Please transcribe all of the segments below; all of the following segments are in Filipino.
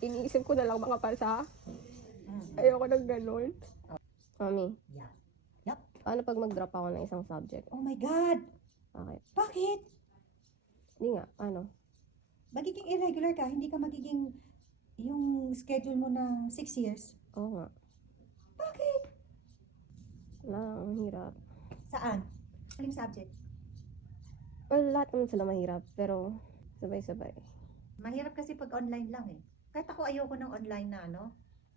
iniisip ko na lang makapasa. Mm. Ayoko ng ganun. Mami, Yeah. Yup. paano pag mag-drop ako ng isang subject? Oh my God! Bakit? Bakit? Hindi nga, paano? Magiging irregular ka, hindi ka magiging yung schedule mo ng 6 years. Oo nga. Bakit? Wala, ang hirap. Saan? Aling subject? Well, lahat naman sila mahirap, pero sabay-sabay. Mahirap kasi pag online lang eh. Kahit ako ayoko ng online na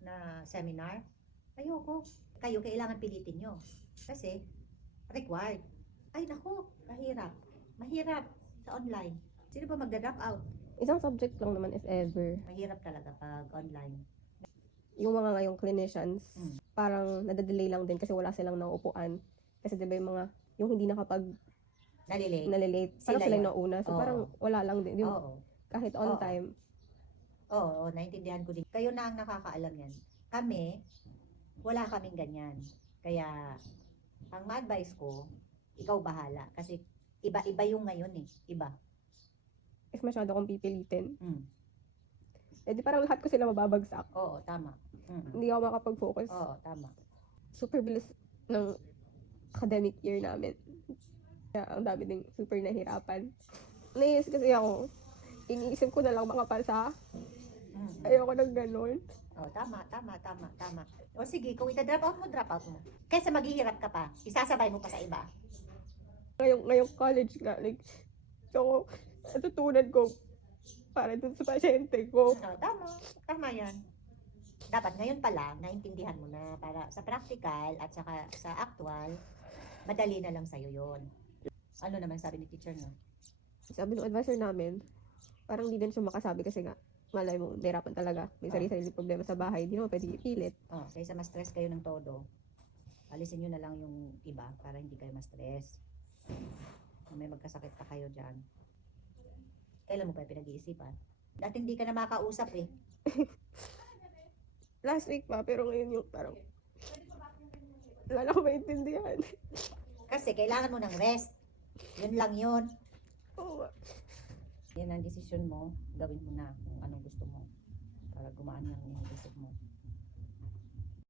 na seminar. Ayoko. Kayo kailangan pilitin nyo. Kasi required. Ay naku, mahirap. Mahirap sa online. Sino ba magda-drop out? Isang subject lang naman if ever. Mahirap talaga pag online. Yung mga ngayong clinicians, Mm. parang nadadelay lang din kasi wala silang naupuan. Kasi diba yung hindi Nalilate. nalilate, parang Sila sila yun. yung nauna. So Oo. parang wala lang din. Yung Oo. kahit on Oo. time. Oo, naintindihan ko din. Kayo na ang nakakaalam yan. Kami, wala kaming ganyan. Kaya, ang ma-advise ko, ikaw bahala. Kasi, iba-iba yung ngayon eh. Iba. If masyado akong pipilitin, Mm. eh di parang lahat ko sila mababagsak. Oo, tama. Mm. Hindi ako makapag-focus. Oo, tama. Super bilis ng academic year namin. Kaya ang dami ding super nahirapan. Naiis kasi ako, iniisip ko na lang makapasa. Mm. Ayoko ng ganun. Oh, tama. O sige, kung ita-drop out mo. Kaysa maghihirap ka pa, isasabay mo pa sa iba. Ngayong college nga, like, so, natutunan ko para dun sa pasyente ko. Oh, tama yan. Dapat ngayon pa lang, naintindihan mo na para sa practical at saka sa actual, madali na lang sa'yo yon. Ano naman sabi ni teacher no? Sabi ng advisor namin, parang di din siya makasabi kasi nga, malay mo, nahirapan talaga. May sarili-sarili problema sa bahay, di naman pwede ipilit. Oh, kaysa ma-stress kayo ng todo, alisin nyo na lang yung iba para hindi kayo ma-stress. Kung may magkasakit pa kayo dyan, kailan mo pa pinag-iisipan? Dati hindi ka na makausap eh. Last week pa, pero ngayon yung parang, wala na ko maintindihan. Kasi kailangan mo ng rest. Yun lang yun. Oo. Yan ang desisyon mo, gawin mo na kung anong gusto mo para gumaan yung isip mo.